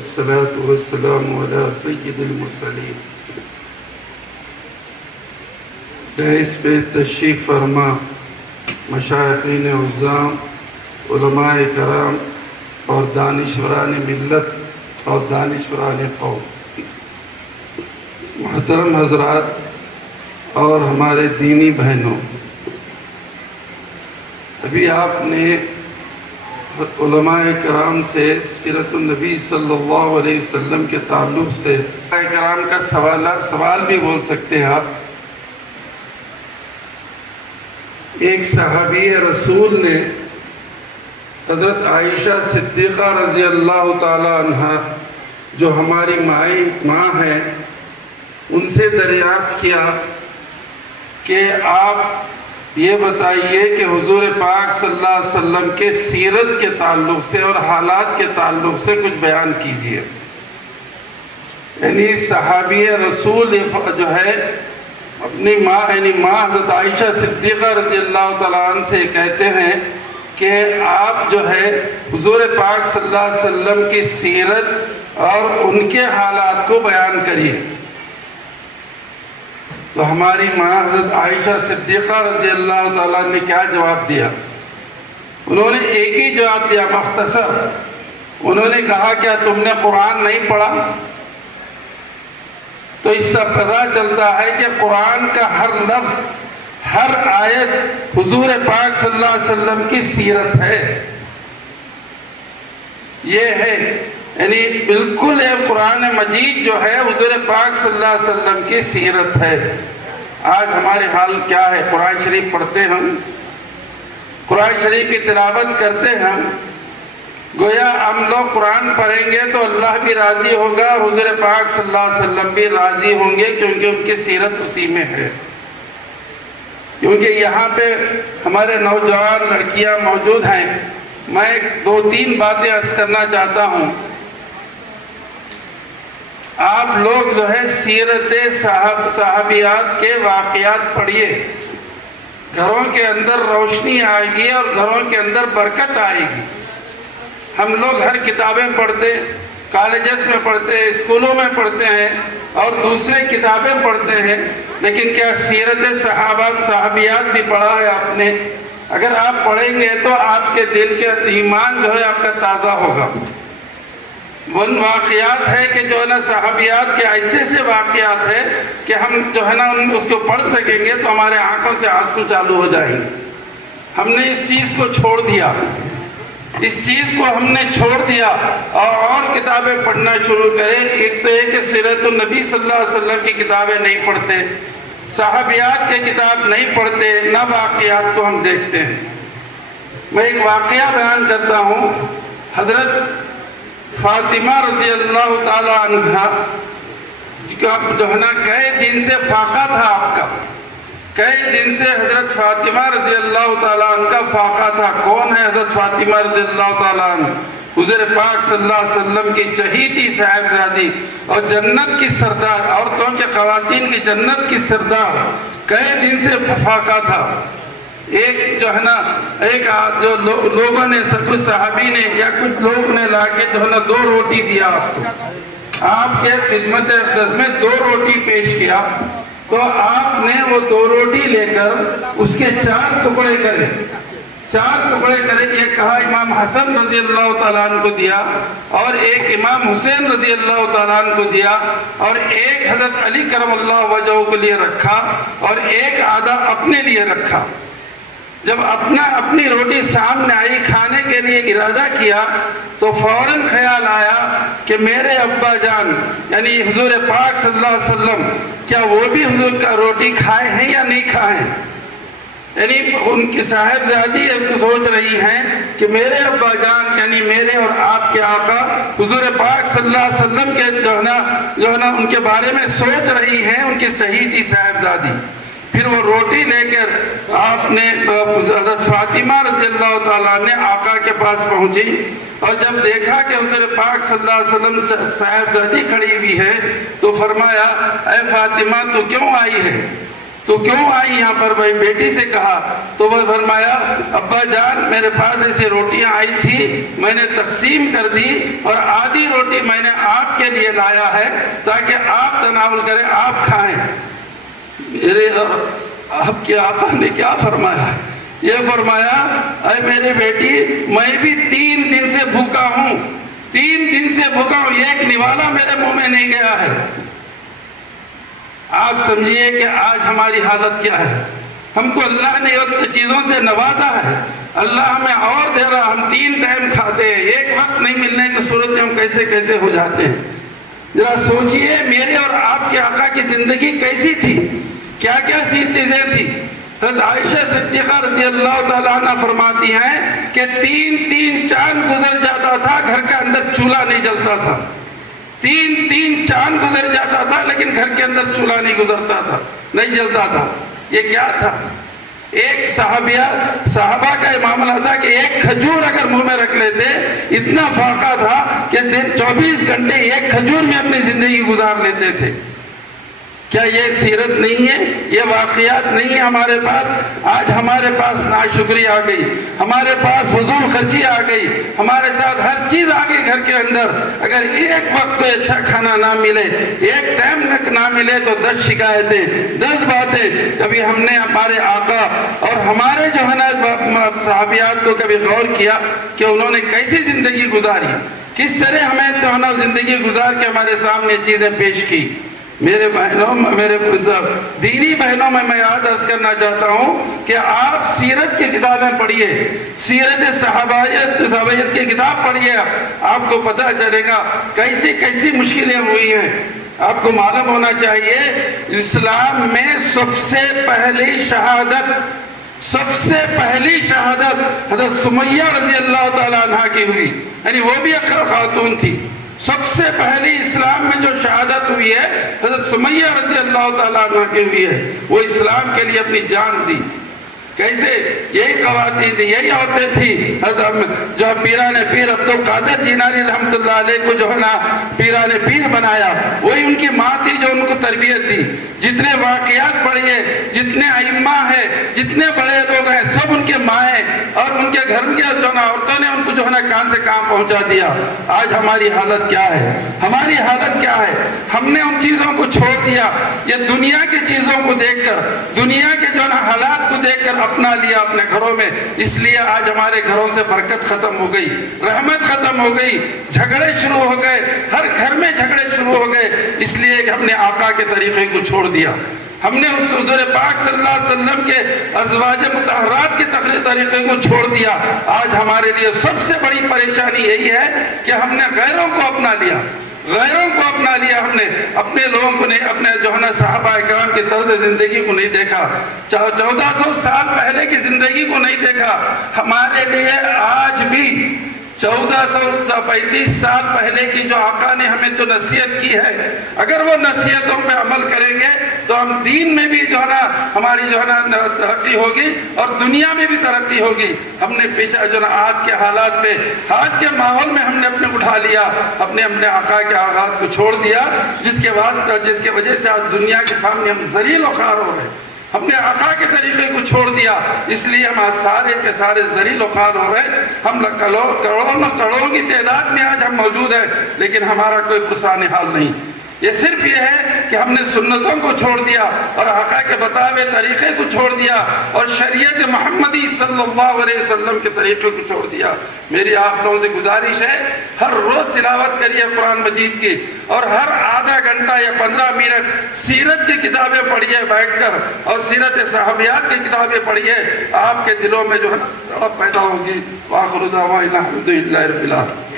والصلاة والسلام على سید المرسلین۔ اس پہ تشریف فرما مشائخین عظام، علماء کرام اور دانشوران ملت اور دانشوران قوم، محترم حضرات اور ہمارے دینی بہنوں، ابھی آپ نے علماء کرام سے سیرت النبی صلی اللہ علیہ وسلم کے تعلق سے علماء کرام کا سوال بھی بول سکتے ہیں آپ۔ ایک صحابی رسول نے حضرت عائشہ صدیقہ رضی اللہ تعالی عنہ جو ہماری ماں ہیں، ان سے دریافت کیا کہ آپ یہ بتائیے کہ حضور پاک صلی اللہ علیہ وسلم کے سیرت کے تعلق سے اور حالات کے تعلق سے کچھ بیان کیجئے۔ یعنی صحابی رسول جو ہے اپنی ماں حضرت عائشہ صدیقہ رضی اللہ تعالیٰ عنہ سے کہتے ہیں کہ آپ جو ہے حضور پاک صلی اللہ علیہ وسلم کی سیرت اور ان کے حالات کو بیان کریے۔ تو ہماری ماں حضرت عائشہ صدیقہ رضی اللہ تعالیٰ نے کیا جواب دیا؟ انہوں نے ایک ہی جواب دیا، مختصر۔ انہوں نے کہا کیا تم نے قرآن نہیں پڑھا؟ تو اس سے پتہ چلتا ہے کہ قرآن کا ہر لفظ، ہر آیت حضور پاک صلی اللہ علیہ وسلم کی سیرت ہے۔ یہ ہے یعنی بالکل قرآن مجید جو ہے حضور پاک صلی اللہ علیہ وسلم کی سیرت ہے۔ آج ہمارے حال کیا ہے؟ قرآن شریف پڑھتے ہم، قرآن شریف کی تلاوت کرتے ہم، گویا ہم لوگ قرآن پڑھیں گے تو اللہ بھی راضی ہوگا اور حضور پاک صلی اللہ علیہ وسلم بھی راضی ہوں گے، کیونکہ ان کی سیرت اسی میں ہے۔ کیونکہ یہاں پہ ہمارے نوجوان لڑکیاں موجود ہیں، میں دو تین باتیں عرض کرنا چاہتا ہوں۔ آپ لوگ جو ہے سیرت صحابیات کے واقعات پڑھیے، گھروں کے اندر روشنی آئے گی اور گھروں کے اندر برکت آئے گی۔ ہم لوگ ہر کتابیں پڑھتے، کالجز میں پڑھتے ہیں، اسکولوں میں پڑھتے ہیں اور دوسرے کتابیں پڑھتے ہیں، لیکن کیا سیرت صحابیات بھی پڑھا ہے آپ نے؟ اگر آپ پڑھیں گے تو آپ کے دل کے ایمان جو ہے آپ کا تازہ ہوگا۔ وہ واقعات ہے کہ جو ہے نا صحابیات کے ایسے واقعات ہے کہ ہم جو ہے نا اس کو پڑھ سکیں گے تو ہمارے آنکھوں سے آنسو چالو ہو جائیں گے۔ ہم نے اس چیز کو چھوڑ دیا، اس چیز کو ہم نے چھوڑ دیا اور کتابیں پڑھنا شروع کریں۔ ایک تو یہ کہ سیرت النبی صلی اللہ علیہ وسلم کی کتابیں نہیں پڑھتے، صحابیات کے کتاب نہیں پڑھتے، نہ واقعات کو ہم دیکھتے ہیں۔ میں ایک واقعہ بیان کرتا ہوں۔ حضرت فاطمہ رضی اللہ تعالی عنہ کا جو ہے نا کئی دن سے فاقہ تھا، آپ کا کئی دن سے حضرت فاطمہ رضی اللہ تعالی عنہ کا فاقہ تھا۔ کون ہے حضرت فاطمہ رضی اللہ تعالی عنہ؟ حضور پاک صلی اللہ علیہ وسلم کی چہیتی صاحبزادی اور جنت کی سردار، عورتوں کے خواتین کی جنت کی سردار، کئی دن سے فاقہ تھا۔ ایک جو ہے نا جو لوگوں نے، کچھ صحابی نے یا کچھ لوگ نے لا کے جو ہے نا 2 روٹی دیا آپ کو، آپ کے خدمت اقدس میں 2 روٹی پیش کیا، تو آپ نے وہ 2 روٹی لے کر اس کے 4 ٹکڑے کرے، 4 ٹکڑے کرے۔ ایک کہا امام حسن رضی اللہ تعالیٰ عنہ کو دیا، اور ایک امام حسین رضی اللہ تعالیٰ عنہ کو دیا، اور ایک حضرت علی کرم اللہ وجہہ کے لیے رکھا، اور ایک آدھا اپنے لیے رکھا۔ جب اپنی روٹی سامنے آئی، کھانے کے لیے ارادہ کیا، تو فوراً خیال آیا کہ میرے ابا جان یعنی حضور پاک صلی اللہ علیہ وسلم، کیا وہ بھی حضور کا روٹی کھائے ہیں یا نہیں کھائے ہیں؟ یعنی ان کی صاحبزادی سوچ رہی ہیں کہ میرے ابا جان یعنی میرے اور آپ کے آقا حضور پاک صلی اللہ علیہ وسلم کے جو ہے نا ان کے بارے میں سوچ رہی ہیں، ان کی چہیتی صاحبزادی۔ پھر وہ روٹی لے کر آپ نے حضرت فاطمہ رضی اللہ تعالیٰ نے آقا کے پاس پہنچی، اور جب دیکھا کہ حضور پاک صلی اللہ علیہ وسلم صاحبزادی کھڑی ہوئی ہے تو فرمایا، اے فاطمہ تو کیوں آئی ہے؟ تو کیوں آئی یہاں پر بھائی؟ بیٹی سے کہا تو وہ فرمایا ابا جان میرے پاس ایسی روٹیاں آئی تھی، میں نے تقسیم کر دی اور آدھی روٹی میں نے آپ کے لیے لایا ہے تاکہ آپ تناول کریں، آپ کھائیں۔ میرے آپ کے آقا نے کیا فرمایا؟ یہ فرمایا اے میری بیٹی میں بھی 3 دن سے بھوکا ہوں، 3 دن سے بھوکا ہوں، ایک نوالا میرے منہ میں نہیں گیا ہے۔ آپ سمجھیے کہ آج ہماری حالت کیا ہے۔ ہم کو اللہ نے چیزوں سے نوازا ہے، اللہ ہمیں اور دے رہا، ہم 3 ٹائم کھاتے ہیں، ایک وقت نہیں ملنے کی صورت میں ہم کیسے کیسے ہو جاتے ہیں۔ ذرا سوچئے میرے اور آپ کے آقا کی زندگی کیسی تھی، کیا کیا چیزیں تھی۔ حضرت عائشہ صدیقہ رضی اللہ تعالیٰ عنہ فرماتی ہیں کہ 3 چاند گزر جاتا تھا، گھر کے اندر چولہا نہیں جلتا تھا۔ 3 چاند گزر جاتا تھا لیکن گھر کے اندر چولہا نہیں گزرتا تھا، نہیں جلتا تھا۔ یہ کیا تھا؟ ایک صحابہ کا معاملہ تھا کہ ایک کھجور اگر منہ میں رکھ لیتے، اتنا فاقہ تھا کہ 24 گھنٹے ایک کھجور میں اپنی زندگی گزار لیتے تھے۔ کیا یہ سیرت نہیں ہے؟ یہ واقعات نہیں ہے ہمارے پاس؟ آج ہمارے پاس ناشکری آ گئی، ہمارے پاس فضول خرچی آ گئی، ہمارے ساتھ ہر چیز آ گئی گھر کے اندر۔ اگر ایک وقت کوئی اچھا کھانا نہ ملے، ایک ٹائم نہ ملے تو 10 شکایتیں، 10 باتیں۔ کبھی ہم نے ہمارے آقا اور ہمارے جو ہے نا صحابیات کو کبھی غور کیا کہ انہوں نے کیسی زندگی گزاری، کس طرح ہمیں جو ہے نا زندگی گزار کے ہمارے سامنے چیزیں پیش کی۔ میرے بہنوں، میرے دینی بہنوں میں یاد عرض کرنا چاہتا ہوں کہ آپ سیرت کی کتابیں پڑھیے، سیرت صحابیت کی کتاب پڑھیے، آپ کو پتہ چلے گا کیسی کیسی مشکلیں ہوئی ہیں۔ آپ کو معلوم ہونا چاہیے اسلام میں سب سے پہلی شہادت حضرت سمیہ رضی اللہ تعالیٰ عنہ کی ہوئی، یعنی وہ بھی ایک خاتون تھی۔ سب سے پہلی اسلام میں جو شہادت ہوئی ہے حضرت سمیہ رضی اللہ تعالیٰ عنہ کی ہوئی ہے، وہ اسلام کے لیے اپنی جان دی۔ کیسے؟ یہی خواتین تھی، یہی عورتیں تھی جو پیران پیر عبد القادر جیلانی رحمۃ اللہ علیہ کو جو ہے نا پیران پیر بنایا، وہی ان کی ماں تھی جو ان کو تربیت دی۔ جتنے واقعات پڑھیے، جتنے ائمہ ہیں، جتنے بڑے لوگ ہیں، سب ان کے ماں ہیں، اور ان کے گھر کے جو نا عورتوں نے ان کو جو ہے نا کان سے کام پہنچا دیا۔ آج ہماری حالت کیا ہے؟ ہماری حالت کیا ہے؟ ہم نے ان چیزوں کو چھوڑ دیا، یہ دنیا کی چیزوں کو دیکھ کر، دنیا کے جو نا حالات کو دیکھ کر اپنا لیا اپنے گھروں میں۔ اس لیے آج ہمارے گھروں سے برکت ختم ہو گئی، رحمت ختم ہو گئی، جھگڑے شروع ہو گئے، ہر گھر میں جھگڑے شروع ہو گئے، اس لیے کہ ہم نے آقا کے طریقے کو چھوڑ دیا۔ ہم نے اس حضور پاک صلی اللہ علیہ وسلم کے ازواج مطہرات کے طریقے کو چھوڑ دیا۔ آج ہمارے لیے سب سے بڑی پریشانی یہی ہے کہ ہم نے غیروں کو اپنا لیا، ہم نے اپنے لوگوں کو نہیں، اپنے جو ہے نا صحابہ کرام کے طرز زندگی کو نہیں دیکھا، 1400 سال پہلے کی زندگی کو نہیں دیکھا۔ ہمارے لیے آج بھی 1435 سال پہلے کی جو آقا نے ہمیں جو نصیحت کی ہے، اگر وہ نصیحتوں پہ عمل کریں گے تو ہم دین میں بھی جو ہے نا ہماری جو ہے نا ترقی ہوگی اور دنیا میں بھی ترقی ہوگی۔ ہم نے پیچھے جو نا آج کے حالات پہ، آج کے ماحول میں ہم نے اپنے اٹھا لیا، اپنے آقا کے آغاز کو چھوڑ دیا، جس کے وجہ سے آج دنیا کے سامنے ہم ذلیل و خوار ہو رہے ہیں۔ ہم نے آقا کے طریقے کو چھوڑ دیا، اس لیے ہم آج سارے کے سارے ذلیل و خوار ہو رہے ہیں۔ ہم کروڑوں کی تعداد میں آج ہم موجود ہیں، لیکن ہمارا کوئی پرسان حال نہیں۔ یہ صرف یہ ہے کہ ہم نے سنتوں کو چھوڑ دیا اور آقا کے بتائے ہوئے طریقے کو چھوڑ دیا اور شریعت محمدی صلی اللہ علیہ وسلم کے طریقے کو چھوڑ دیا۔ میری آپ لوگوں سے گزارش ہے، ہر روز تلاوت کریے قرآن مجید کی، اور ہر آدھا گھنٹہ یا 15 منٹ سیرت کی کتابیں پڑھیے بیٹھ کر، اور سیرت صحابیات کی کتابیں پڑھیے، آپ کے دلوں میں جو ہے نا پیدا ہوگی۔ وآخر دعوانا الحمدللہ رب العالمین۔